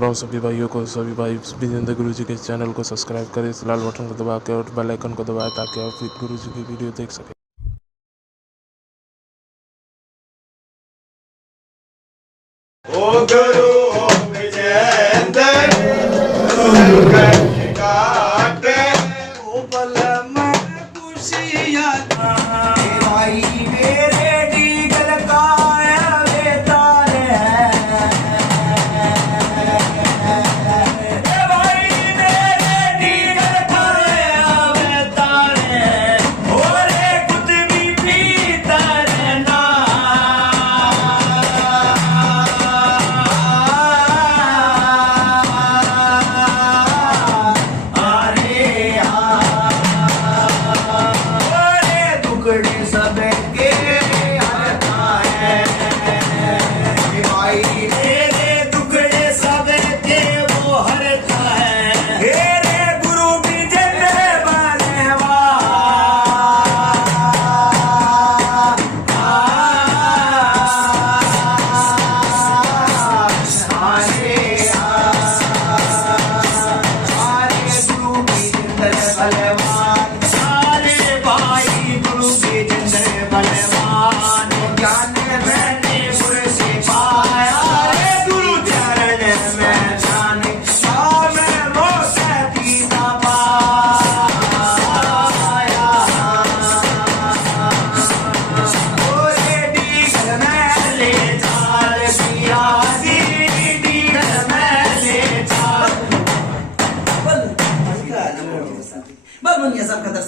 राम सभी भाइयों को, सभी भाई विजेंद्र गुरु जी के चैनल को सब्सक्राइब करें, इस लाल बटन को दबा के और बेल आइकन को दबाएं ताकि आप गुरु जी की वीडियो देख सकें। ओ गुरु विजेंद्र काटे ओ बल में खुशियां भाई मेरे डीगल का वेताल है भाई मेरे डीगल का वेताल है और कुछ भी भीतर ना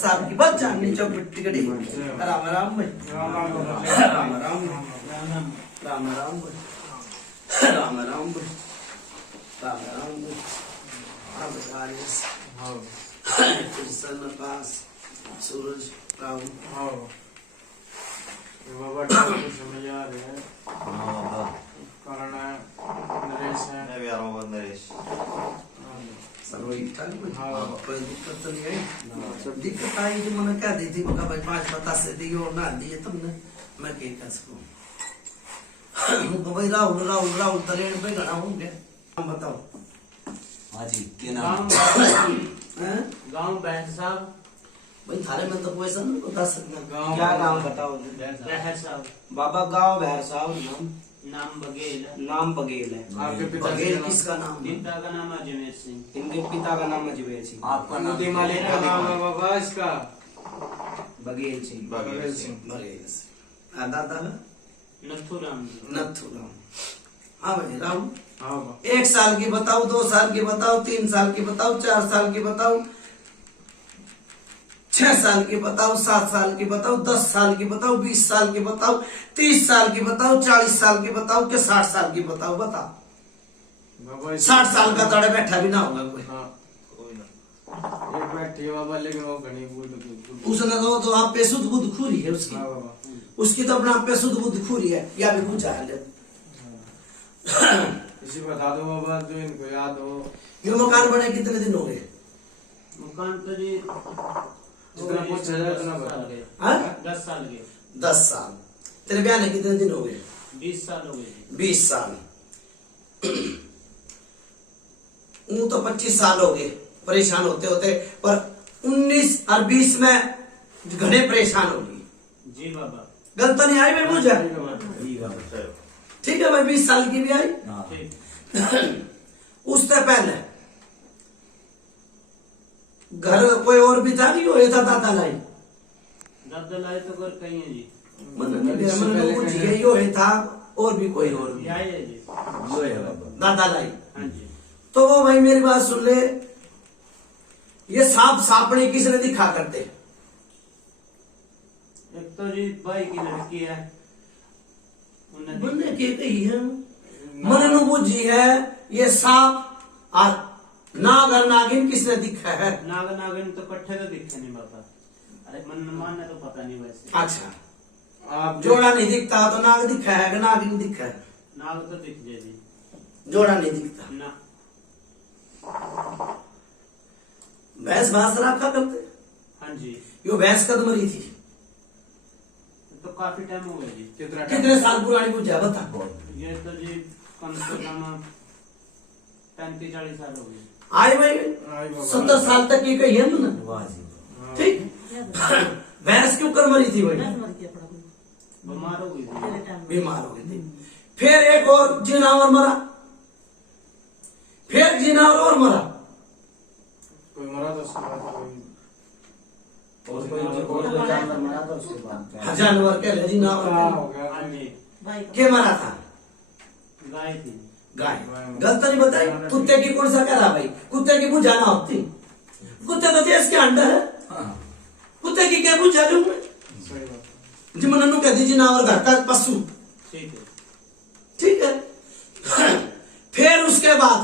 साहब की बात जाननी चौक मिट्टी कटी राम राम भाई राम राम राम राम राम राम भाई राम राम भाई राम राम भाई अब गारिस हां कृष्ण पास सूरज राम हां बाबा को समझ आ रहे हैं हां कारण नरेश है मैं भी आ रहा हूं नरेश सर्व ठीक में हाँ कोई दिक्कत तो नहीं है सब दिक्कत आई तो मैंने क्या दी थी मगर भाई 5 बतासे दिए और ना दिए तुमने मैं क्या कर सकूं भाई राहुल तलेड़ पे खड़ा हूं क्या हम बताओ हां जी क्या नाम हैं गांव बैठ साहब भाई थारे में तो कोई नहीं बता सकता गांव क्या गांव बताओ बैठ साहब बाबा गांव बैठ साहब नाम बघेल है आपके पिता किसका नाम पिता का नाम अजमेर सिंह इनके पिता का नाम अजमेर सिंह आपका नाम का नाम है बाबा इसका बघेल सिंह दादा नथुराम हाँ भाई राम हाँ 1 साल की बताओ 2 साल की बताओ 3 साल की बताओ 4 साल की बताओ 6 साल की बताओ 7 साल की बताओ 10 साल की बताओ 20 साल की बताओ 30 साल की बताओ 40 साल की बताओ के 60 साल की बताओ बताओ 60 साल का तड़े बैठा भी ना होगा कोई एक बैठी बाबा लेकिन वो घनी उसने तो आप पे शुद्ध बुद्ध खूरी है उसकी तो अपना पे शुद्ध बुद्ध खूरी है या भी पूछा है इसी बता दो बाबा जो इनको याद हो ये मकान बने कितने दिन हो गए मकान तो जी जितना पूछा जाए उतना बता 10 साल के 10 साल तेरे ब्याह ने कितने दिन हो गए 20 साल हो गए 20 साल तो 25 साल हो गए परेशान होते होते पर 19 और 20 में घने परेशान हो गई जी बाबा गलत तो नहीं आई मैं पूछा ठीक है भाई 20 साल की भी आई उससे पहले घर कोई और भी था नहीं हो था दादा लाई तो घर कहीं है जी मन यही हो था और भी कोई और भी है जी दादा लाई हाँ जी तो वो भाई मेरी बात सुन ले ये सांप सापड़े किसने दिखा करते एक तो जी भाई की लड़की है उन्होंने के कही है मन बुझी है ये सांप और नाग और नागिन किसने दिखा है नाग नागिन तो कट्ठे तो दिखे नहीं बाबा अरे मन मानने तो पता नहीं वैसे अच्छा आप जोड़ा नहीं दिखता तो नाग दिखा है कि नागिन दिखा है नाग तो दिख जाए जी जोड़ा नहीं दिखता ना भैंस घास रखा करते हाँ जी यो भैंस कद मरी थी तो काफी टाइम हो गया जी कितने साल पुरानी पूछा बता ये तो जी कम से कम 35-40 साल हो गए। आए भाई 70 साल तक की कही है ना। ठीक भैंस क्यों कर मरी थी भाई? बीमार हो गई थी। बीमार हो गई थी। फिर एक और जिनावर मरा, फिर जिनावर और मरा, कोई मरा था उसके बाद और कोई जानवर मरा था उसके बाद। जानवर कह रहे जिनावर हो गया हाँ जी, के मरा था? गाय थी। गाय। गलत नहीं बताई। कुत्ते की कौन सा करा भाई? कुत्ते की बुझाना होती, कुत्ते तो देश के अंडा है, कुत्ते की क्या बुझा लूं मैं? सही बात जी मननु कह दीजिए नावर घर का पशु। ठीक है। ठीक है। फिर उसके बाद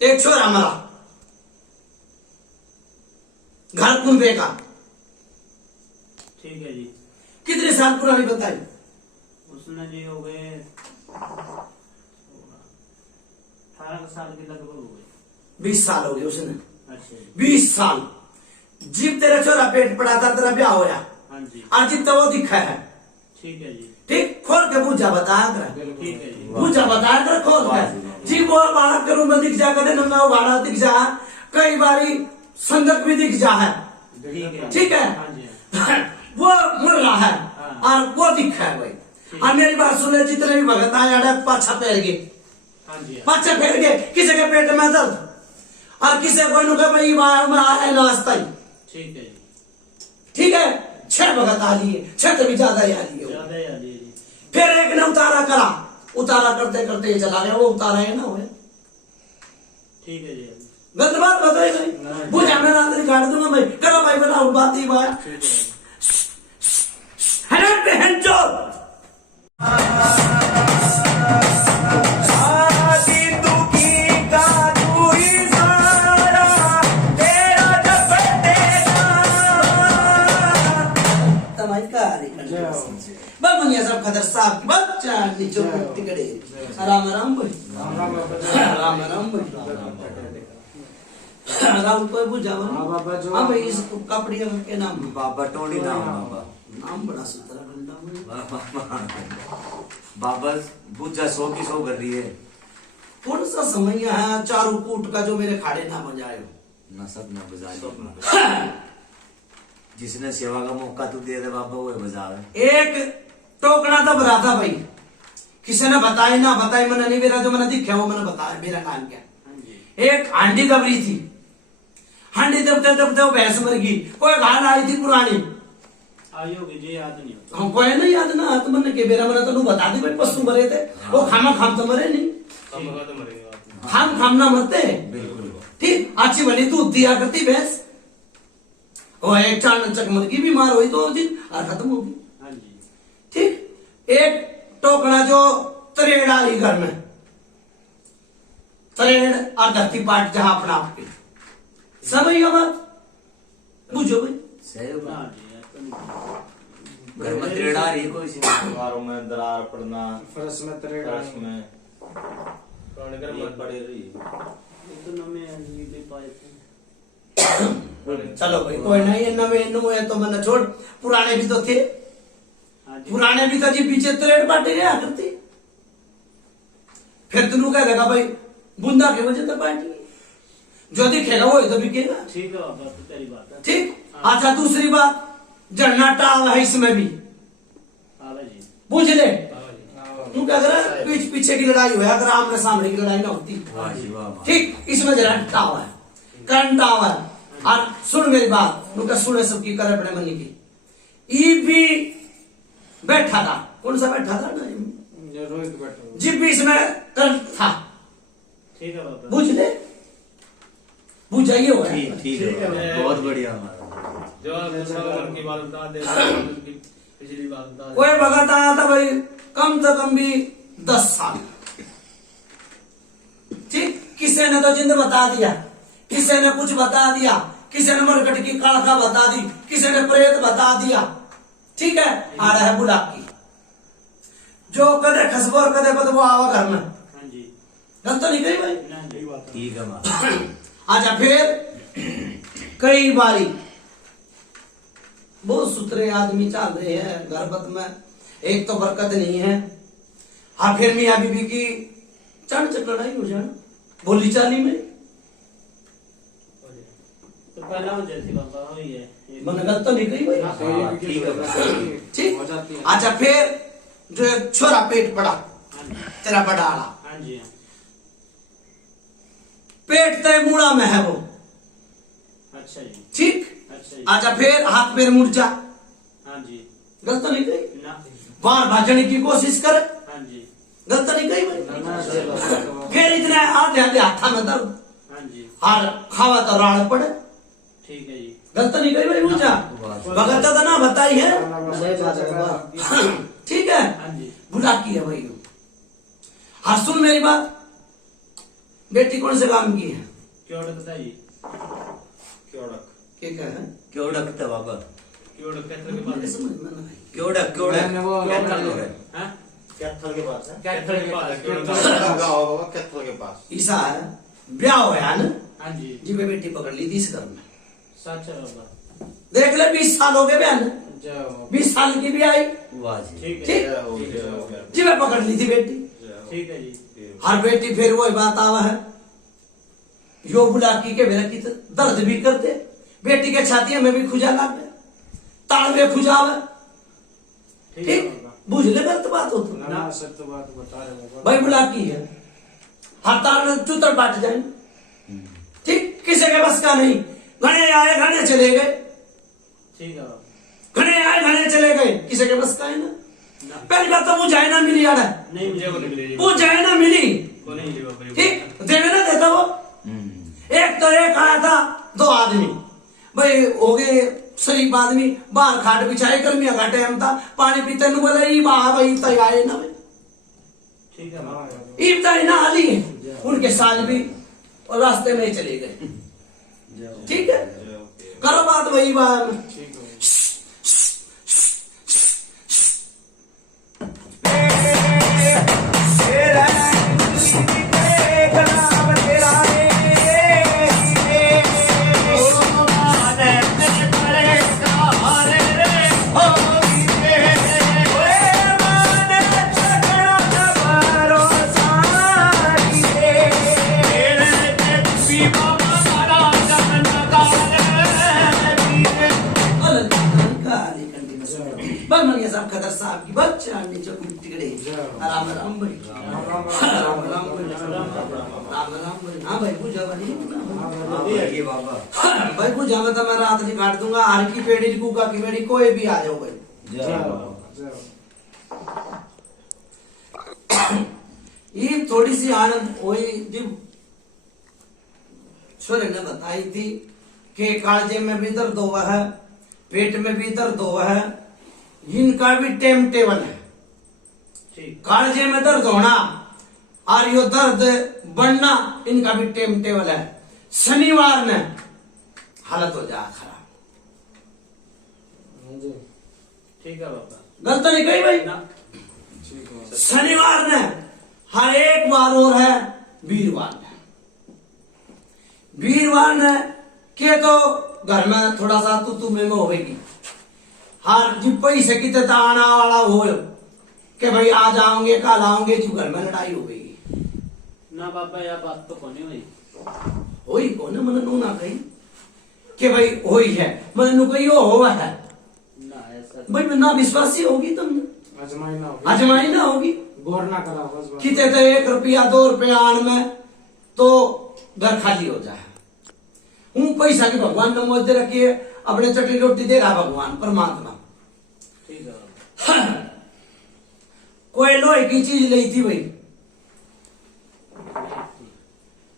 एक छोरा मरा घर कुंबे का। ठीक है जी। कितने साल पुरानी बताई? उसने जी हो गए 18 साल के लगभग हो गए। 20 साल हो गए उसने। अच्छा जी। 20 साल जीव तेरा छोरा पेट पड़ा था, तेरा ब्याह होया हाँ जी। और जितना वो दिखा है। ठीक है जी। ठीक खोल के पूछा बताया कर, ठीक है जी। पूछा बताया कर खोल के। जी वो बाहर के रूम में दिख जा, कदे नंगा भाड़ा दिख जा, कई बारी संगत भी दिख जा है। ठीक है। ठीक है। हाँ जी। वो मर रहा है और वो दिखा है भाई। और मेरी बात सुन ले, जितने भी भगत आए अड़े पाछा पैर गए, हाँ जी। पाछा पैर गए, किसी के पेट में दर्द और किसी को नुके भाई बाहर में आया नाश्ता ही। ठीक है जी। ठीक है। 6 भगत आ लिए, 6 तो भी ज्यादा ही आ लिए। ज्यादा ही आ जी। फिर एक ने उतारा करा, उतारा करते करते ये चला गया, वो उतारा है ना हुए। ठीक है जी। गलत बात बताई भाई, बुझा मैं रात काट दूंगा भाई। करो भाई बनाओ बात ही बात ठीक है। हरे बहन जो बनिया सब खदर साहब की बच्चा नीचे टिकड़े। राम राम भाई, राम राम भाई, राम कोई बुझा हाँ भाई। इस कपड़िया के नाम बाबा टोनी नाम बाबा नाम बड़ा सुथरा डंडा बाबा बुझा 100 की 100 कर रही है। कौन सा समय है चारू कूट का जो मेरे खाड़े ना बजायो? न सब न बजा जिसने सेवा का मौका तू दे दे बाबा वो बजावे। एक टोकना तो बता था भाई, किसी ने बताया ना बताया, मैंने नहीं, मेरा जो मैंने दिखा वो मैंने बताया मेरा काम क्या। एक हांडी दबरी थी, हांडी दबते दबते वो भैंस मर गई। कोई घाट आई थी पुरानी, आई होगी जी, याद नहीं होता। हमको है नहीं याद ना, तो मैंने के बेरा मैंने तो बता दी भाई पशु मरे थे। वो खामा खाम तो मरे नहीं, खाम खाम ना मरते। बिल्कुल ठीक अच्छी भली दूध दिया करती भैंस, वो एक चाणचक मर गई, बीमार हुई तो उस दिन और खत्म हो गई। हाँ जी। ठीक एक टोकना जो तरेड़ आई घर में, तरेड़ और धरती पाट जहां अपना आपके समझ बात बुझो भाई। सही हाँ बात। जी, याद तो नहीं। घर में त्रेड़ा रही कोई सी दीवारों में दरार पड़ना, फर्श में तरेड़ फर्श आनी। में ये पड़े रही। ये तो नमे नीले पाए थे। चलो भाई कोई नहीं, नवे नु है तो मैंने छोड़, पुराने भी तो थे, हाँ जी। पुराने भी तो जी पीछे तरेड़ पाटी रहा करती। फिर तू कह देगा भाई बुंदा की वजह तो पार्टी जो दिखेगा वो तो बिकेगा। ठीक है बाबा, तो तेरी बात है। ठीक। अच्छा दूसरी बात, झरना टाल है इसमें भी, हाँ भाई जी। बुझ ले। तू क्या कर पीछे की लड़ाई हुआ, अगर आमने सामने की लड़ाई ना होती। वाह जी वाह वाह। ठीक इसमें जरा टाव है, करंट टाव है। और सुन मेरी बात, उनका सुने सबकी करे अपने मन की। ई भी बैठा था, कौन सा बैठा था ना, जो रोहित बैठा हुआ। जिप भी इसमें करंट था, ठीक है बाबा। बुझ ले, बुझाइए हो ठीक ठीक है बाबा, बहुत बढ़िया हमारा। जो की बात बता दे, पिछली बात बता दे। कोई भगत आया था भाई, कम से कम भी 10 साल। ठीक किसी ने तो जिंद बता दिया, किसी ने कुछ बता दिया, किसी ने मरकट की कालका बता दी, किसी ने प्रेत बता दिया। ठीक है आ रहा है बुलाकी, जो कदे खसबो और कदे बदबो आवा घर में। हाँ जी। गलत तो नहीं कही भाई। नहीं जी, बात है। ठीक है हमारा। अच्छा फिर कई बारी बहुत सुथरे आदमी चल रहे हैं गर्भत में, एक तो बरकत नहीं है। हाँ फिर मियाँ बीबी की चढ़ लड़ाई हो जाए, बोली चाली में तो पहला हो जाती बाबा हो ही है मन गलत तो नहीं कही भाई। हाँ, ठीक है ठीक हो जाती है। अच्छा फिर जो एक छोरा पेट पड़ा तेरा बड़ा आला हाँ जी हाँ पेट तेरे मुड़ा में है वो अच्छा जी ठीक। अच्छा जी अच्छा फिर हाथ पैर मुड़ जा हाँ जी गलत तो नहीं कही। ना बाहर भागने की कोशिश कर हाँ जी गलत तो नहीं कही भाई। फिर इतने आधे आधे हाथा में दर्द हाँ जी हार खावा तो राड़ पड़े ठीक है जी गलत तो नहीं कही भाई ऊंचा भगत तो ना बताई है ठीक है हाँ जी बुला की है भाई। हाँ सुन मेरी बात बेटी कौन से काम की है क्यों डकता जी क्या है क्यों डकते बाबा क्यों डकता के मुझे पास समझ में नहीं आई। क्यों डक क्यों डक मैंने वो क्या कर रहे हाँ कैथल के पास है कैथल के पास क्यों गाँव बाबा कैथल के पास ईसा है ब्याह होया ना हाँ जी जी मैं बेटी पकड़ ली थी इस घर में सच है बाबा देख ले 20 साल हो गए बहन जाओ 20 साल की भी आई वाह जी ठीक है ठीक हो गया जी मैं पकड़ ली थी बेटी। ठीक है जी हर बेटी फिर वही बात आवा है यो बुला की मेरा की तो दर्द भी करते बेटी के छाती में भी खुजा लग गया ताड़ में खुजावे ठीक है ठीक बाबा बुझ ले गलत बात हो तो ना सत्य बात बता रहे बाबा। भाई बुला की है हर ताड़ में चूतर बांट जाए ठीक किसी के बस का नहीं घने आए घने चले गए ठीक है बाबा घने आए घने चले गए किसी के बस का है ना ना पहली बात तो मुझे ना मिली यार नहीं मुझे को नहीं मिलेगी वो जाए ना मिली को नहीं मिली बाबा ठीक देवे ना देता वो एक तो एक आया था 2 आदमी भाई हो गए शरीफ आदमी बाहर खाट बिछाए गर्मिया का टाइम था पानी पीते न बोले ई बाहर भाई तय आए ना भाई ठीक है बाबा ईब तय ना आली उनके साल भी और रास्ते में ही चले गए ठीक है करो बात वही बात ठीक है खदर साहब की बच्चा नीचे टिकड़े राम राम भाई राम राम भाई राम राम भाई हाँ भाई पूजा भाई बाबा भाई पूजा में तो मैं रात नहीं काट दूंगा हर की पेड़ी कुका की पेड़ी कोई भी आ जाओ भाई जाओ ये थोड़ी सी आनंद वही जब छोरे ने बताई थी कि कालजे में भी दर्द हुआ है पेट में भी दर्द हुआ है इनका भी टाइम टेबल है ठीक कालजे में दर्द होना और यो दर्द बढ़ना इनका भी टाइम टेबल है। शनिवार ने हालत हो जा खराब ठीक है बाबा गलत नहीं कही भाई ना शनिवार ने हर एक बार और है वीरवार ने वीरवार ने के तो घर में थोड़ा सा तू में होगी हर जी पैसे की तो आना वाला हो कि भाई आज आओगे कल आओगे जो घर में लड़ाई हो गई ना बाबा यह बात तो कोनी हुई होई कौन मन नू ना कही कि भाई होई है मन नू कही हो है ना ऐसा भाई ना विश्वासी होगी तुमने अजमाई ना होगी आजमाई ना होगी गौर ना करा बस बात। किते तो 1 रुपया 2 रुपया आन में तो घर खाली हो जाए हूँ पैसा की भगवान ने मौज दे रखी है अपने चटनी रोटी दे रहा भगवान परमात्मा ठीक है बाबा कोई लोहे की चीज ली थी भाई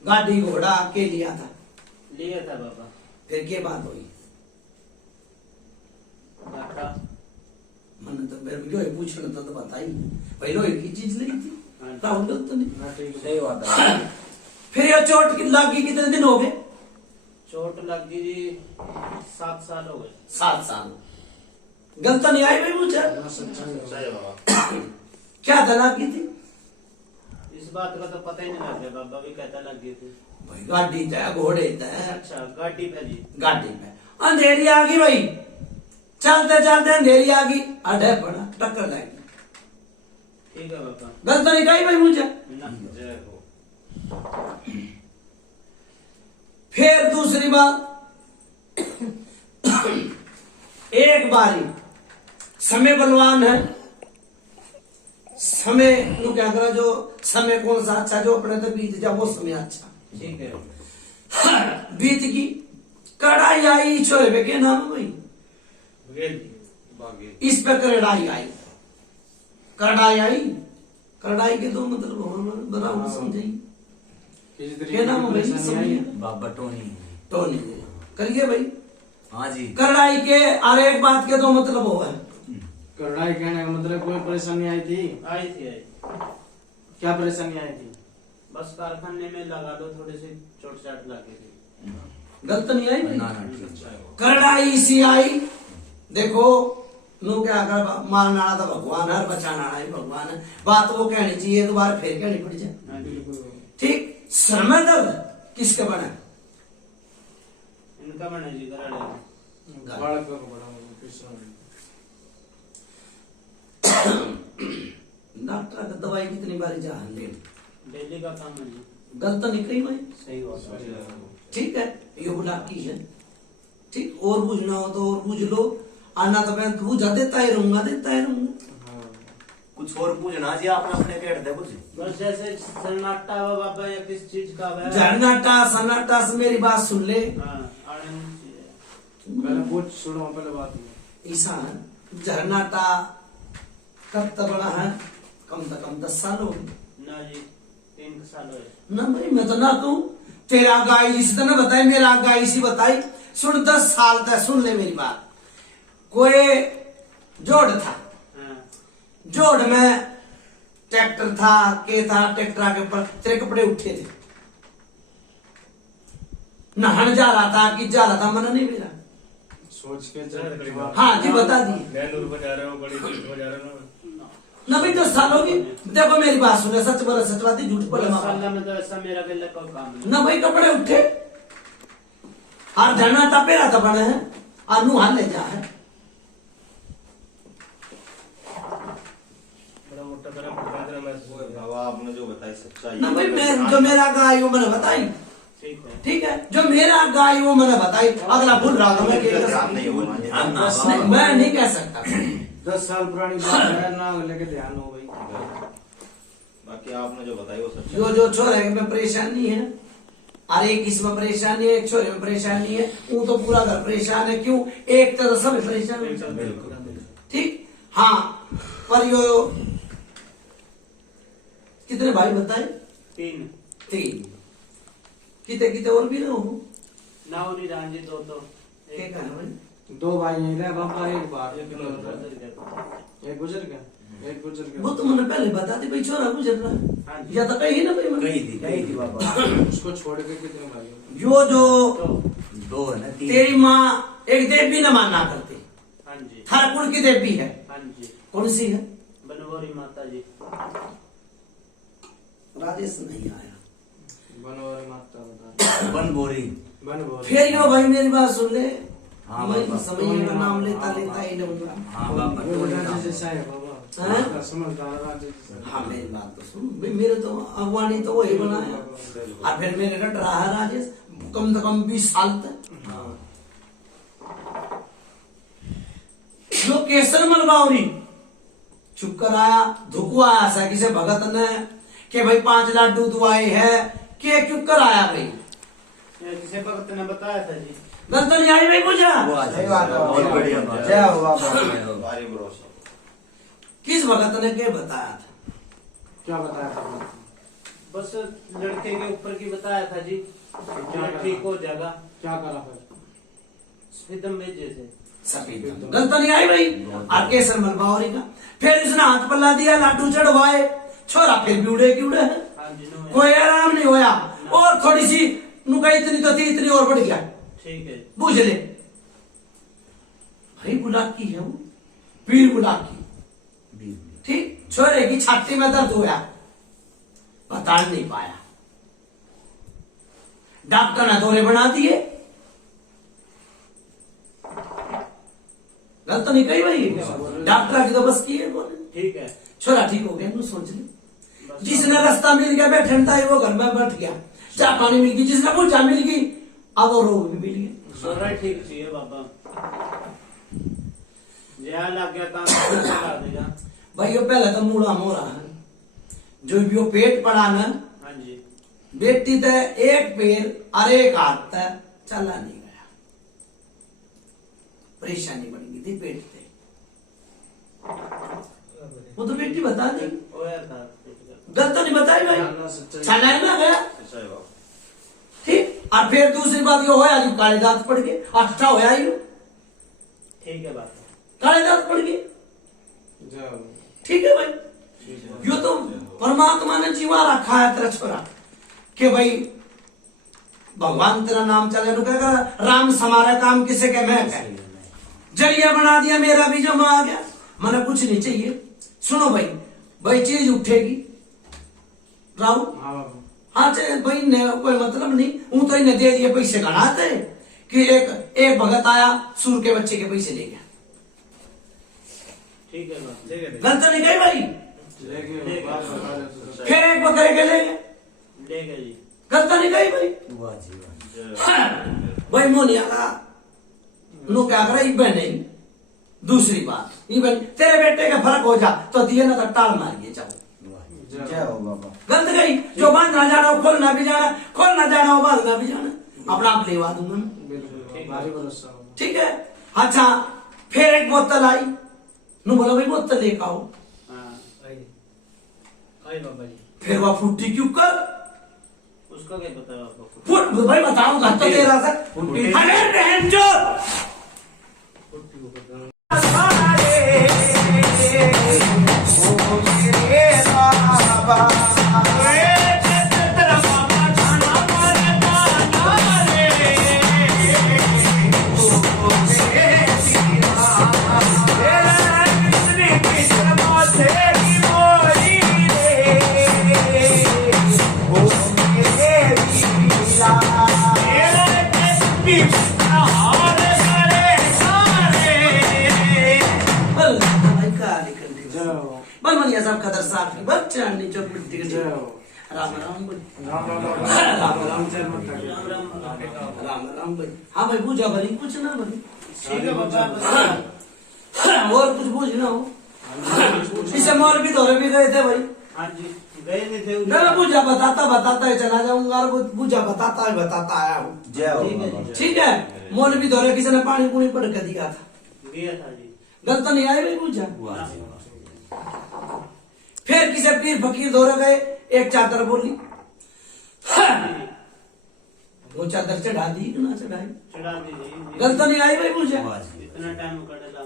गाड़ी घोड़ा के लिया था लिया था बाबा फिर क्या बात हुई घाटा मन तो मेरे जो पूछना तो बताई भाई लोहे की चीज ली थी राहुल गलत तो नहीं हाँ, ठीक है सही बात है फिर ये चोट की लगी कितने दिन हो गए चोट लग गई जी 7 साल हो गए 7 साल गलत नहीं आई भाई मुझे ना सच्चाई है। सही बाबा क्या दला की थी इस बात का तो पता ही नहीं लग गया बाबा भी कहता लग गई थी भाई गाड़ी तय घोड़े तय अच्छा गाड़ी पे जी गाड़ी में अंधेरी आ गई भाई चलते चलते अंधेरी आ गई अडे पड़ा टक्कर लगी ठीक है बाबा गलत नहीं कही भाई मुझे ना जय हो फिर दूसरी बात, एक बारी समय बलवान है, समय नु क्या करा, जो समय कौन सा अच्छा, जो अपने तो बीत जा वो समय अच्छा। ठीक है। बीत की कड़ाई आई, छोरे पे के नाम भाई, इस पे कड़ाई आई, कड़ाई आई, कड़ाई के दो मतलब बराबर समझे, किसी क्या तरीके नाम की है भाई, परेशानी आई है? बाबा टोनी। टोनी करिए भाई। हाँ जी। कड़ाई के और एक बात के दो मतलब हो है, कढ़ाई कहने का मतलब कोई परेशानी आई थी? आई थी आई। क्या परेशानी आई थी? बस कारखाने में लगा दो, थोड़ी सी चोट चाट लगी थी। गलत नहीं आई भाई। ना ना ठीक है। कड़ाई सी आई, देखो नु क्या कर, मारना तो भगवान है, बचाना ही भगवान है, बात वो कहनी चाहिए, दोबारा फिर कहनी पड़ जाए। बिल्कुल। ठीक, सर में दर्द किसका बना? इनका बना जी कराड़े। बालक का बड़ा कृष्ण। डॉक्टर का दवाई कितनी बारी जान ले, डेली का काम है जी। गलत नहीं कही भाई, सही बात है। ठीक है, ये बुलाकी है। ठीक, और बुझना हो तो और बुझ लो, आना तो मैं बुझा देता ही रहूंगा, देता ही रहूंगा। कुछ और पूछना जी, आपने अपने कह दे कुछ। बस जैसे सन्नाटा हुआ बाबा या किस चीज का है। झरनाटा सन्नाटा से मेरी बात सुन ले। हाँ, आनंद चाहिए। पहले पूछ, सुनो पहले बात में। ईसा झरनाटा कब तक बड़ा है? कम से कम 10 साल हो गए ना जी, 3 साल हुए। ना भाई, मैं तो ना कहूं, तेरा गाय इसी तरह बताई, मेरा गाय इसी बताई, सुन 10 साल तक सुन ले मेरी बात। कोई जोड़ था, हाँ। जोड़ में ट्रैक्टर था, के था, ट्रैक्टर के ऊपर तेरे कपड़े उठे थे, नहाने जा रहा था कि जा रहा था, मना नहीं मेरा। सोच के जवाब। हाँ जी बता दिए ना भाई, 10 साल होगी। देखो मेरी बात सुने, सच बोले सच बात, झूठ बोले बस माँ साल में तो ऐसा मेरा गले का काम है। ना भाई, कपड़े उठे और झरनाटा पेरा था बने हैं और नुहा ले जा है। बाबा आपने जो बताई सच्चाई ना भाई, मैं जो मेरा गाय वो मैंने बताई, ठीक है। ठीक है, जो मेरा गाय वो मैंने बताई, अगला भूल रहा था मैं ध्यान नहीं होना ध्यान ना। नहीं, मैं नहीं कह सकता। 10 साल पुरानी बात है ना, लेके ध्यान हो गई। बाकी आपने जो बताई वो सच्चाई। जो छोरे में परेशानी है, और एक इसमें परेशानी है, एक छोरे में परेशानी है, वो तो पूरा घर परेशान है। क्यों? एक तरह सब परेशान है। ठीक, हाँ, पर यो कितने भाई बताए? 3 किते किते और भी ना हो, नावरी रांझी 2 तो क्या एक कहना भाई? 2 भाई नहीं रहे बाबा, एक बार एक गुजर गया। एक गुजर गया, एक गुजर गया। वो तो मैंने पहले बता दी भाई, छोरा गुजर रहा हाँ है, जी। या तो कही ना भाई मैंने। कही थी बाबा। उसको छोड़ के कितने भाई? यो जो तो 2 है ना 3। तेरी माँ एक देवी न मानना करती, हाँ जी, ठाकुर की देवी है, हाँ जी। कौन सी है? बनवरी माता जी। राजेश नहीं आया। बनवारी माता बता। बनबोरी। बनवारी। फिर यो भाई मेरी बात सुन ले, हाँ मैं बाबा। समय का नाम लेता लेता ही रहूंगा। हाँ बाबा वो टोनी राजा का। जैसा है बाबा। हाँ? समझदार राजा जैसा है। हाँ मेरी बात तो सुन भाई, मेरे तो अगवानी तो वही बनाया, और फिर मेरे रट रहा है राजेश कम से कम 20 साल तक। हाँ। जो केसर मलबावरी चुप कर आया, धुकवा आया सा किसे भगत ने कि भाई 5 लाडू दुआए है, के चुप कर आया भाई? ये किसी भक्त ने बताया था जी। गलत नहीं आई भाई मुझे। वो आज बहुत बढ़िया बात जय है। हो बाबा। भारी भरोसा। किस भगत ने के बताया था? क्या बताया था? बस लड़के के ऊपर की बताया था जी, क्या ठीक हो जाएगा। क्या करा फिर? स्फीतम भेजे थे। सफेद गलत नहीं आई भाई, और केसर मलबावरी का फिर उसने हाथ पल्ला दिया, लाडू चढ़वाए, छोरा फिर भी उड़े की उड़े है, हाँ जी, नो है। कोई आराम नहीं होया, और थोड़ी सी नुका इतनी तो थी, इतनी और बढ़ गया, ठीक है। बुझ ले भाई, गुलाकी है वो, पीर गुलाकी। ठीक, छोरे की छाती में दर्द हुआ, बता नहीं पाया, डॉक्टर ने दौरे बना दिए। गलत नहीं कही भाई, डॉक्टर की तो बस की है बोले, ठीक है। छोरा ठीक हो गया, तू सोच ले। जिसने रास्ता मिल गया बैठने था वो घर में बैठ गया, चाय पानी मिल गई, जिसने पूछा मिल गई, अब वो रोग भी मिल गया। सोना ठीक चाहिए बाबा, जया लग गया काम करा देगा। भाई वो पहले तो मूड़ा मोरा है, जो भी वो पेट पड़ा ना, हाँ जी बेटी ते एक पैर और एक हाथ ते चला नहीं गया, परेशानी बन गई थी पेट पे। वो तो बेटी बता दी, ओ यार था गलत तो नहीं बताई भाई, चला ही ना गया। सच्चाई बाबा। ठीक, और फिर दूसरी बात ये होया जी काले दांत पड़ गए, अच्छा होया ही ठीक है बात, काले दांत पड़ गए, जाओ ठीक है भाई। यो तो परमात्मा ने जीवा रखा है तेरा छोरा कि भाई भगवान तेरा नाम चले, तो क्या कर राम समारा काम किसे के मैं कह जरिया बना दिया, मेरा भी जमा आ गया, मैंने कुछ नहीं चाहिए। सुनो भाई, भाई चीज उठेगी राहु, हाँ बाबू हाँ चाहे भाई ने कोई मतलब नहीं, वो तो इन्हें दे दिए पैसे गणाते कि एक भगत आया सूर के बच्चे के पैसे ले गया, ठीक है बात, ठीक है गलत नहीं गई भाई। लेके बात बता दे। फिर एक बकरे के ले गए, ले गए जी। गलत नहीं गई भाई। वाह जी वाह। भाई मोनिया का नो क्या करे इबन नहीं। दूसरी बात इबन तेरे बेटे का फर्क हो जा तो दिए ना तो टाल मारिए जाओ, जय हो बाबा। गलत गई। जो बांधना जाना हो खोलना भी जाना, खोलना जाना हो बांधना भी जाना, अपना आप लेवा दूंगा मैं। बिल्कुल भारी भरोसा हो। ठीक है। अच्छा फिर एक बोतल आई, नु बोला भाई बोतल लेकर आओ, हाँ आई बाबा जी। फिर वह फुट्टी क्यों कर उसका क्या पता है आपको? फुट भाई बताऊंगा तो तेरा से अरे रहन जो बलमनिया साहब खदर साहब की बच चढ़नी चौक मिट्टी के जय हो। राम राम बोल, राम राम राम राम राम जय माता दी। राम राम बोल। हाँ भाई पूजा भरी कुछ ना भरी, ठीक है बाबा। और कुछ पूछ ना हो। इसे मौल भी दौरे भी गए थे भाई, हाँ जी गए नहीं थे मैं पूजा बताता ही चला जाऊंगा, और वो पूजा बताता आया हूँ। जय हो ठीक है बाबा। जी। ठीक है। मौल भी दौरे किसी ने पानी पूनी पड़ के दिया था, गया था जी। गलत नहीं आई भाई पूजा। वाह जी वाह। फिर किसी पीर फकीर दौरे गए, एक चादर बोली, वो चादर चढ़ा दी कि ना चढ़ाई, चढ़ा दीजिए। गलत नहीं आई भाई पूजा। वाह जी। इतना टाइम कर डाला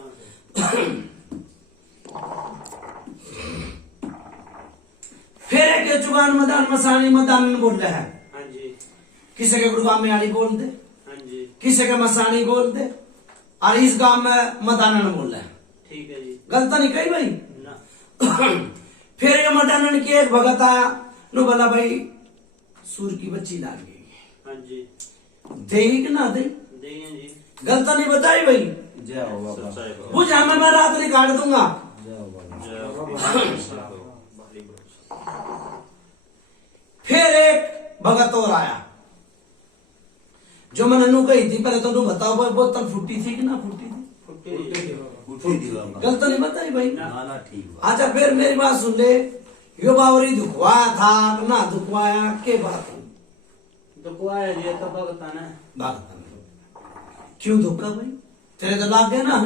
फिर एक चुगान मदान मसानी मदान बोल रहे हैं, हाँ जी किसी के गुरुगाम में आड़ी बोल दे, हाँ जी किसी के मसानी बोल दे, और इस गांव में मदानन बोल रहे हैं, ठीक है जी। गलत नहीं कही भाई। ना फिर ये मदानन की एक भगत आया, नो बोला भाई सूर की बच्ची लाग गई, हाँ जी दे कि ना दे, देंगे जी। गलत नहीं बताई भाई। जय हो बाबा। सच्चाई बाबा। बुझा मैं रात नहीं काट दूंगा। जय हो बाबा। जय हो भारी भरोसा। फिर एक भगत और आया, जो मैंने नू कही थी पहले तो नू बताओ भाई बोतल फूटी थी कि ना फूटी थी, फुट्टी जी। उठी दी बाबा। गलत नहीं बताई भाई। ना ना ठीक बात। अच्छा फिर मेरी बात सुन ले, यो बावरी दुखवाया था कि ना दुखवाया के बात है? दुखवाया जी तो भगता ने। बात क्यों धोखा भाई, तेरे तो लाग गया ना।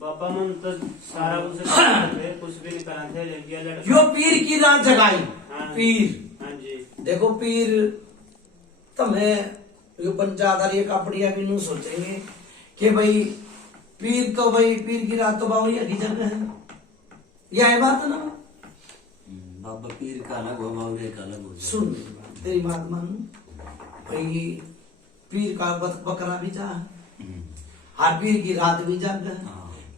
बाबा मन तो सारा उनसे करते थे, कुछ भी नहीं करा थे, ले गया लड़का। यो पीर की रात जगाई, हाँ। पीर हाँ जी देखो पीर तुम्हें यो पंचायत ये कपड़िया भी नहीं सोचेंगे कि भाई पीर तो भाई पीर की रात तो बावरिया की जगह है, यह है बात ना। बाबा पीर का अलग हो बाबरे का अलग हो। सुन मेरी बात, तेरी बात मानू भाई, पीर का बकरा भी जा, हर पीर की रात भी जाग है।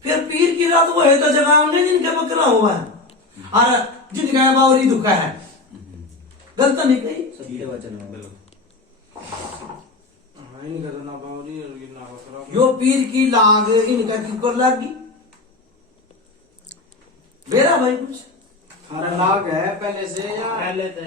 फिर पीर की रात वो है तो जगाओगे जिनका बकरा हुआ है, और जिनका बावरी दुखा है, गलत नहीं कही। सत्य वचन है। हाँ, इनका तो ना बावरी और ये ना बकरा। यो पीर की लाग इनका की कर लागी बेरा भाई कुछ अरे लाग है पहले से या पहले तो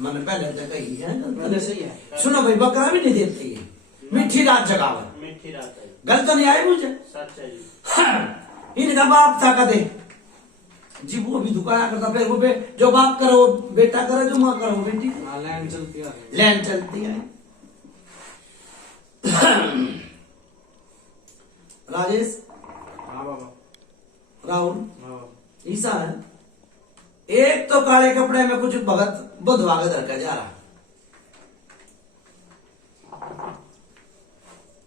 मैंने पहले तो कही है पहले से ही है। सुनो भाई, बकरा भी नहीं देती है, मीठी रात जगावत, मीठी रात है, गलत नहीं आई मुझे। सच है जी। इनका बाप था कदे जी, वो भी दुकाया करता, फिर वो जो बाप करो वो बेटा करे, जो माँ करो वो बेटी करे। हाँ, लाइन चलती है। लैंड चलती है। राजेश, हाँ बाबा, राहुल, हाँ बाबा। ईसा है, एक तो काले कपड़े में कुछ भगत बुधवा के धर के जा रहा।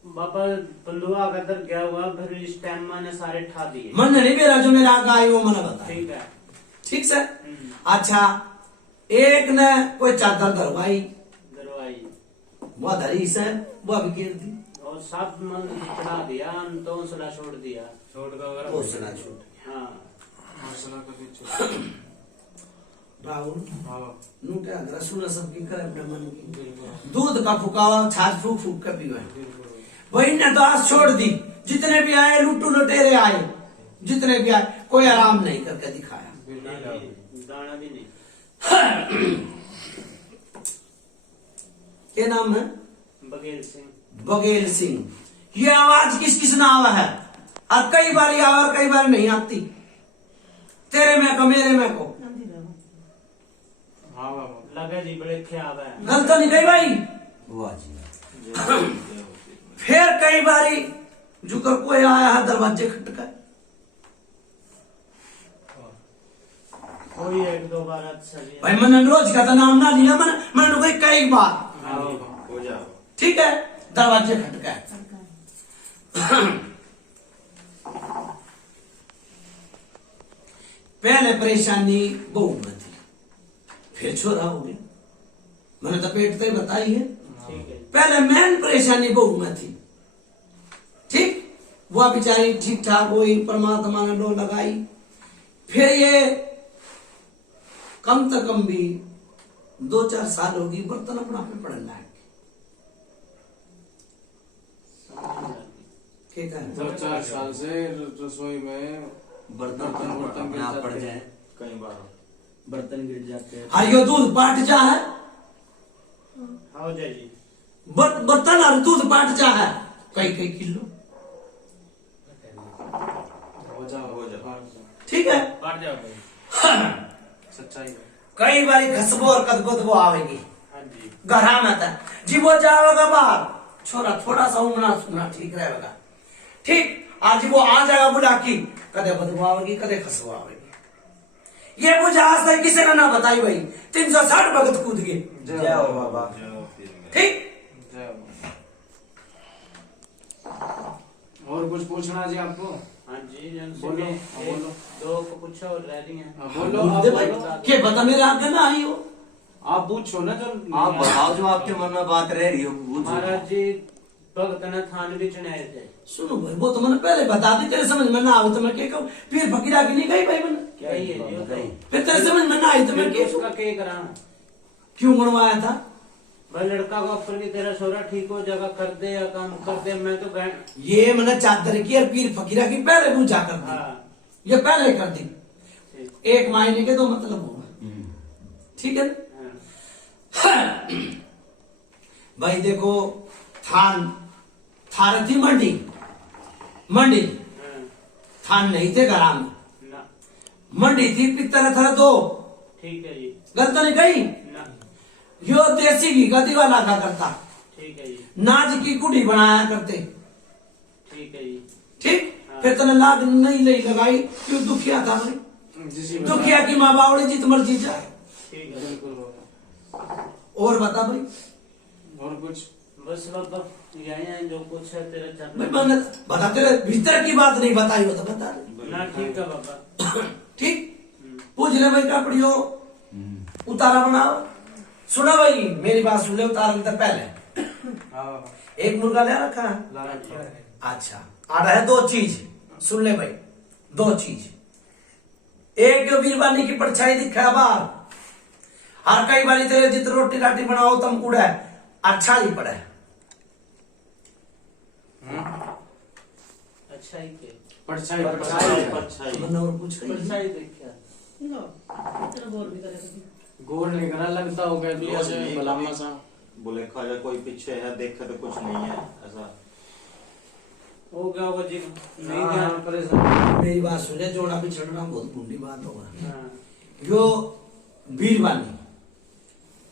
बाबा बंधुआ का दर गया हुआ, फिर इस टाइम मैंने सारे ठा दिए। मन नहीं मेरा, जो मेरा आगे आई वो मैंने बता। ठीक है। ठीक सर। अच्छा, एक ने कोई चादर धरवाई, दरवाई वो धरी से वो भी गिर दी, और सब मन चढ़ा दिया, तो हौसला छोड़ दिया। छोड़ का वो सुना छूट। हाँ हौसला कभी छोड़। राहुल, हाँ बाबा, नू क्या अगर सुना सबकी करे अपने मन की। बिल्कुल दूध का फुकावा छाछ फूक फूक के पीवे। बिल्कुल। वही ने तो आज छोड़ दी, जितने भी आए लुट्टू लुटेरे आए, जितने भी आए कोई आराम नहीं करके दिखाया। दाना भी नहीं। क्या नाम है? बघेल सिंह। बघेल सिंह। ये आवाज किस किस ने आवा है? और कई बार आवा और कई बार नहीं आती। तेरे में को मेरे में को हाँ बाबा, लगे जी बड़े ख्याल है। गलत नहीं कही भाई। वाह जी। फिर कई बारी जुकर कोई आया है दरवाजे खटका, कोई एक दो बार अच्छा जी। भाई मैंने रोज का तो नाम ना लिया, मैंने कोई कई बार। हो जाओ। ठीक है, दरवाजे खटका। पहले परेशानी बहू में थी, फिर छोरा हो गया, मैंने तो पेट तक बताई है। ठीक है। पहले मेन परेशानी बहू में थी, ठीक, वह बेचारी ठीक ठाक हुई, परमात्मा ने डो लगाई। फिर ये कम से कम भी 2-4 साल होगी, बर्तन अपना पे पड़ने लगे। ठीक है, 2-4 साल से रसोई में बर्तन बर्तन यहाँ पड़ जाए, कई बार बर्तन गिर जाते हैं। हाँ, यो दूध पाट जा है, हो जाए जी। बर्तन और दूध पाट जा है कई किलो। हो जाओ, हो जाओ। ठीक है, काट जाओ भाई। सच्चाई है। कई बारी खसबो और कदबो आवेगी हाँ जी। गहरा में था जी, वो जाएगा बाहर, छोरा थोड़ा सा उमना सुना ठीक रहेगा। ठीक, आज वो आ जाएगा बुला की, कदे बदबू आवेगी, कदे खसबो आवेगी। ये मुझे आज तक किसी ने ना बताई भाई। 360 भगत कूद गए। जय हो बाबा। ठीक, जय हो। और कुछ पूछना जी आपको? हाँ जी, जन बोलो, सुनिए, हाँ, एक बोलो। दो को पूछो और रह रही हैं। हाँ, बोलो, आप दे भाई, बोलो। के बता मेरे आगे ना आई हो। आप पूछो ना, जो आप बताओ जो आपके मन में बात रह रही हो। महाराज जी भगत ने थान भी चुनाए थे। सुनो भाई, वो तो मैंने पहले बता दी, तेरे समझ में ना आवे तो मैं क्या कहूँ? पीर फकीरा की नहीं गई भाई मैंने, क्या ही है जी, वो तो। फिर तेरे समझ में ना आई तो मैं क्या उसका कहूँ? क्या करा? क्यों बनवाया था? भाई लड़का को अफर की तेरा छोरा ठीक हो जाएगा, कर दे या काम कर दे। मैं तो गए। ये मैंने चादर की और पीर फकीरा की पहले पूछा कर दी, हाँ ये पहले कर दी। ठीक। एक महीने के 2 मतलब होगा। ठीक है ना? हाँ। भाई देखो, थान थी मंडी, हाँ। थान नहीं थे घरा में, ना। मंडी थी, पित्तर था 2। ठीक है जी। गलत नहीं कही। ना। यो देसी घी का दीवाना का करता, ठीक है जी। नाज की कुड़ी बनाया करते। ठीक है जी। ठीक, हाँ। फिर तने लाग नहीं लई लगाई, क्यों दुखिया था भाई, जिसी में दुखिया की माँ बावड़ी जीत मर्जी जाए। ठीक है। बिल्कुल बाबा। और बता भाई, और कुछ? बस बाबा यही है जो कुछ है तेरे भाई चरण। मैंने बता, तेरे भीतर की बात नहीं बताई हो तो बता दे। ना ठीक है बाबा। ठीक, पूछ ले भाई कपड़ियों, उतारा बनाओ। सुना भाई, मेरी बात सुन ले, उतारने से पहले हाँ बाबा, एक मुर्गा ले रखा है। ला रखा है। अच्छा, आ रहा है 2 चीज, सुन ले भाई, 2 चीज। एक जो बीरबानी की परछाई दिखा बाहर, और कई बारी तेरे जित रोटी राटी बनाओ तम कूड़ा अच्छा ही पड़े। अच्छा ही के। परछाई, परछाई, परछाई। मन और कुछ परछाई देखिए। गोर नहीं करा लगता हो गया गोर नहीं भलामा सा बोले खाजा कोई पीछे है देखे तो कुछ नहीं है ऐसा हो गया होगा जी नहीं हाँ, क्या परेशान मेरी बात सुने, जोड़ा भी चढ़ना बहुत बूढ़ी बात होगा। हाँ, यो बीरबानी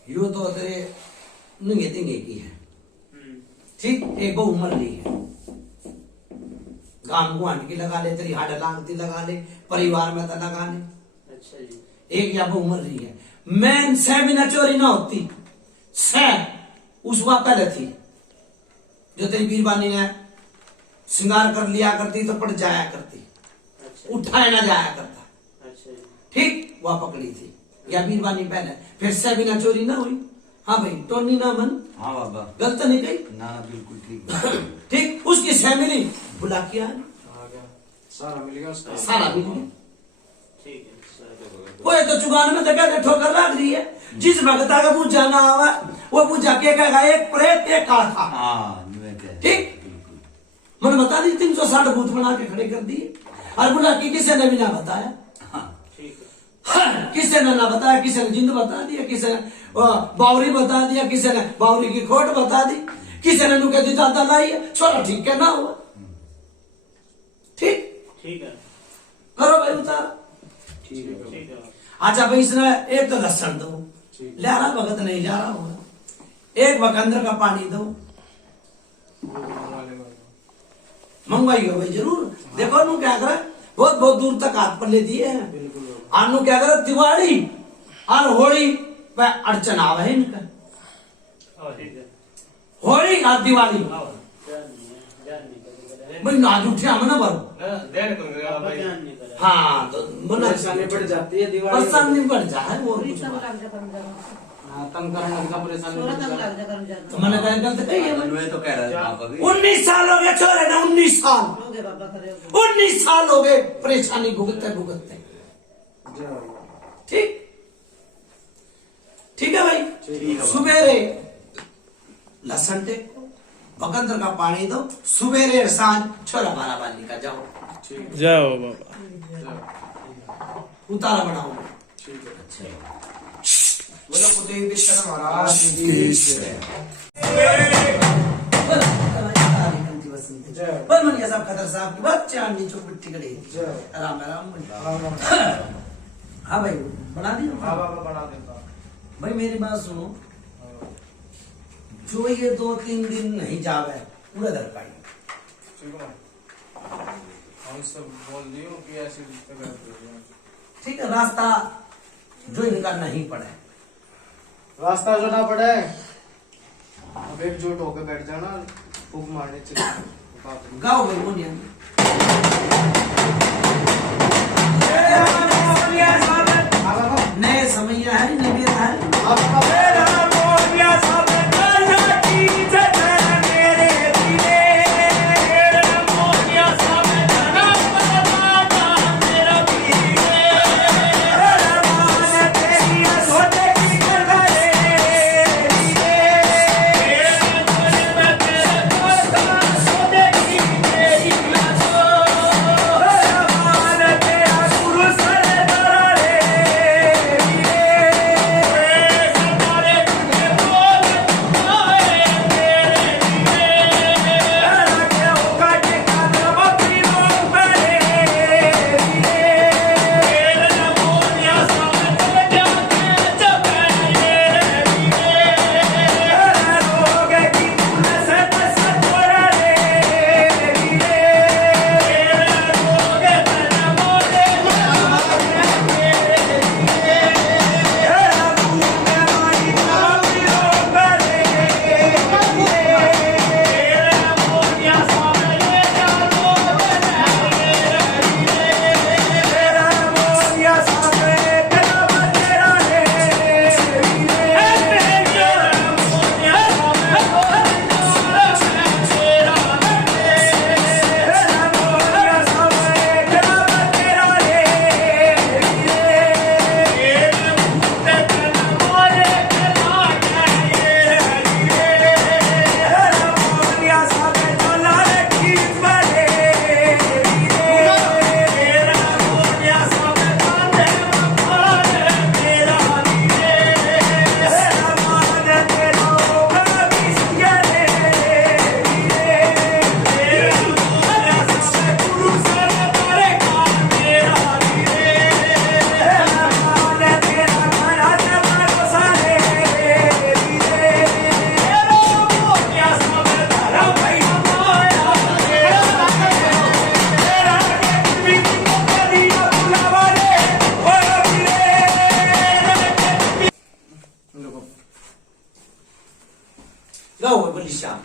यो तो तेरे निंगे तिंगे की है, ठीक, एक बहु उम्र रही है, गांव गुआंढ की लगा ले, तेरी हाड लांगती लगा ले, परिवार में तो लगा ले, अच्छा जी एक या बहु उम्र रही है। मैं सह बिना चोरी ना होती, सह उस वहां पहले थी जो तेरी बीरबानी ने श्रृंगार कर लिया करती तो पड़ जाया करती, अच्छा उठाया ना जाया करता, अच्छा जी ठीक, वह पकड़ी थी या बीरबानी पहले, फिर सह बिना चोरी ना हुई। हाँ भाई, टोनी ना मन, हाँ बाबा गलत नहीं कही, ना बिल्कुल ठीक ठीक, उसकी सह मिली, बुला किया, आ गया सारा मिल गया उसका सारा मिल गया। ठीक है सर वो तो चुगान में तो क्या ठोकर लग रही है, जिस भगता का पूजा ना आवा वो पूजा के कहेगा एक प्रेत एक काल था, हाँ मैं कह ठीक, मैंने बता दी 360 भूत बना के खड़े कर दिए, और बुला की किसी ने भी ना बताया, ठीक है हाँ, किसी ने ना बताया, किसी ने जिंद बता दिया, किसी ने बावरी बता दिया, किसी ने बावरी की खोट बता दी, किसी ने नुके दी दादा लाई है, छोरा ठीक है ना हुआ, ठीक, ठीक है करो भाई उतार। ठीक है अच्छा भाई, इसने एक तो लहसुन दो, लहरा भगत नहीं जा रहा होगा, एक बकंदर का पानी दो, मंगवाई हो भाई जरूर, देखो नू क्या करे, बहुत बहुत दूर तक हाथ पर ले दिए हैं, आनू क्या करे, दिवाली और होली पे अड़चन आवे है इनका, ठीक है होली और दिवाली ध्यान नहीं करेगा भाई नाज उठे हम ना भरो, ध्यान कर रहे हो भाई ध्यान नहीं करेगा हाँ तो मना परेशानी बढ़ जाती है दिवाली परेशानी बढ़ जाए वो कुछ बात। हाँ, तंग करने लगता परेशानी बढ़ जाती है। तो मैंने कहा गलत कही है, मैं तो कह रहा था बाबा भी 19 साल हो गए छोरे ना, 19 साल, 19 साल हो गए परेशानी भुगतते भुगतते, जय बाबा। ठीक, ठीक है भाई, सुबेरे लहसुन टेको, बकंदर का पानी दो, सुबेरे सांझ छोरा बारा बाली का जाओ, जाओ बाबा। उतारा बनाओ, बोलो कुलदेव विश्वनाथ महाराज की जय। पर मनिया साहब खतर साहब की बात चांदी चौक मिट्टी कड़े, राम राम। हाँ भाई बना दिया, हाँ बाबा बना देता हूँ। भाई मेरी बात सुनो, जो ये 2-3 दिन नहीं जावे पूरा दर पाएंगे, ठीक है हम सब बोल दियो कि ऐसे ठीक है, रास्ता जो इनका नहीं पड़े, रास्ता जो ना पड़े अब एकजुट होकर बैठ जाना, फूक मारने चले गाओ भाई मुनिया नए समय है, नए है, गाओ बोली श्याम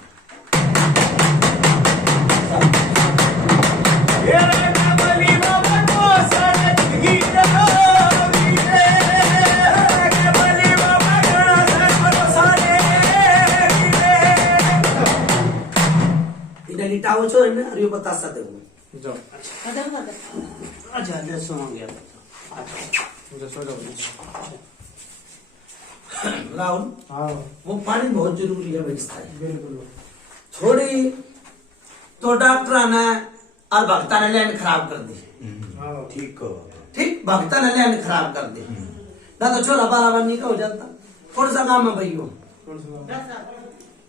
टावर छोड़ ने अरे बता सकते हो जाओ अच्छा ले सो गया मुझे सो जाओ राहुल हाँ वो पानी बहुत जरूरी है व्यवस्था बिल्कुल थोड़ी तो डॉक्टर ने और भक्ता ने लाइन खराब कर दी हाँ ठीक हो ठीक भक्ता ने लाइन खराब कर दी ना तो छोला बारा बनने का हो जाता कौन सा काम है भैया कौन सा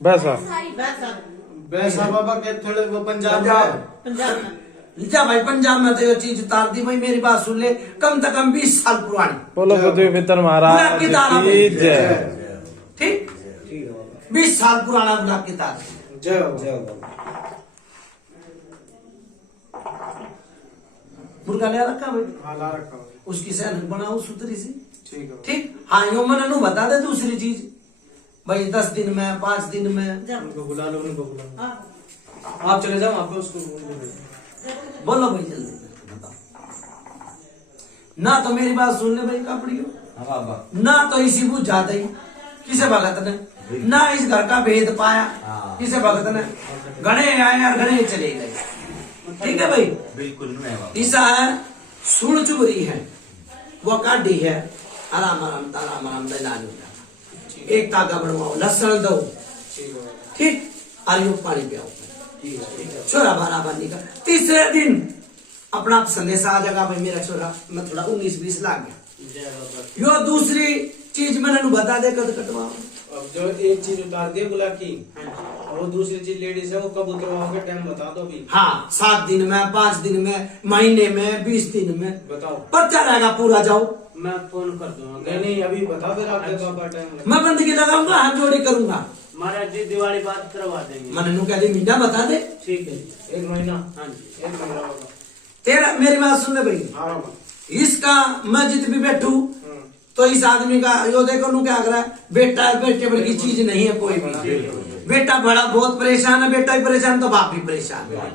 बैसा वैसा बाबा के थोड़े वो पंजाब में लिजा भाई पंजाब में तो ये चीज उतार दी भाई मेरी बात सुन ले कम से कम 20 साल पुरानी बोलो पृथ्वी पितर महाराज गुलाब की तारा की भाई। जय। ठीक ठीक है बाबा 20 साल पुराना गुलाब की तार जय हो जय हो बाबा मुर्गा ले रखा भाई हाँ ला रखा हूँ उसकी सैन बनाओ सुतरी सी ठीक है ठीक हाँ यो मन बता दे दूसरी चीज भाई 10 दिन में 5 दिन में उनको बुला लो उनको बुला लो आप चले जाओ आप उसको बोलो भाई जल्दी बताओ ना तो मेरी बात सुन ले भाई कापड़ियो हाँ बाबा ना तो इसी बुझ जाते ही किसे भगत ने ना इस घर का भेद पाया किसे भगत ने गणे आए और गणे चले गए ठीक है भाई बिल्कुल नहीं है बाबा ईसा है सुन चुबरी है वो काटी है आराम आराम ताराम आराम दैलानी एक तागा बनवाओ लसन दो ठीक है ठीक आलू पानी पियाओ छोरा बारा बनने का तीसरे दिन अपना संदेशा आ जाएगा भाई मेरा छोरा मैं थोड़ा 19-20 लाख गया यो दूसरी चीज मैंने बता दे कद कटवाओ अब जो एक चीज उतार दी गुलाब की और वो दूसरी चीज लेडीज है वो कब उतरवाओगे टाइम बता दो अभी हाँ 7 दिन में 5 दिन में महीने में 20 दिन में बताओ पर्चा रहेगा पूरा जाओ मैं फोन कर दूंगा नहीं अभी बता फिर आपके पापा टाइम मैं बंदगी लगाऊंगा हाथ जोड़ी करूंगा महाराज जी दिवाली बात करवा देंगे मैंने नु कह दी मीठा बता दे ठीक है जी। एक महीना हाँ जी एक महीना बाबा तेरा मेरी बात सुन ले भाई हाँ बाबा इसका मैं जित भी बैठू तो इस आदमी का यो देखो नु क्या कर रहा है बेटा बेटे पर की चीज नहीं है कोई भी बेटा बड़ा बहुत परेशान है बेटा भी परेशान तो बाप भी परेशान है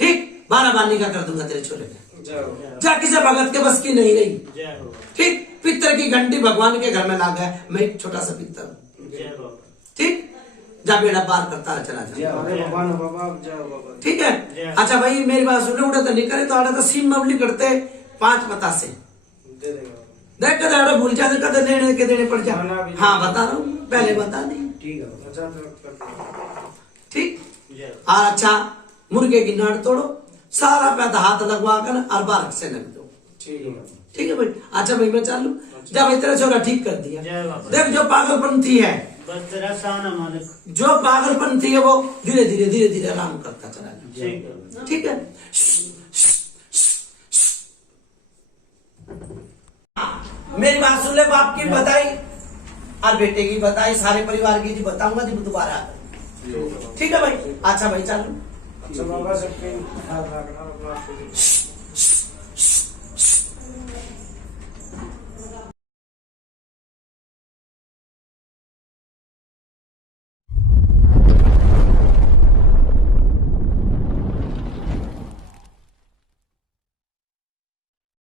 ठीक 12 बानी का कर दूंगा तेरे छोरे का जय हो जा किसे भगत के बस की नहीं रही जय हो ठीक पित्तर की घंटी भगवान के घर में ला गया मैं एक छोटा सा पित्तर हूं जय बाबा ठीक जा बेड़ा पार करता है चला जा अरे बाबा ना बाबा जय हो बाबा ठीक है अच्छा भाई मेरी बात सुनो उड़ा तो नहीं करे तो आड़ा तो सीम मबली करते 5 बता से दे देगा देख कर आड़ा भूल जाते कदर लेने के देने पड़ जा हाँ बता रहा हूँ पहले बता दी ठीक है बाबा अच्छा तो करते ठीक जय और अच्छा मुर्गे की नाड़ तोड़ो सारा पैदा हाथ लगवा कर और बारक से लग दो ठीक है बाबा ठीक है भाई अच्छा भाई मैं चालू जा भाई तेरा छोरा ठीक कर दिया जय बाबा देख जो पागलपंथी है बस तेरा साना मालिक जो पागलपंथी है वो धीरे धीरे आराम करता चला जाए ठीक है ठीक है मेरी बात सुन ले बाप की बताई और बेटे की बताई सारे परिवार की जी बताऊंगा जी दोबारा ठीक है भाई अच्छा भाई चलो अच्छा बाबा सबके ख्याल रखना अपना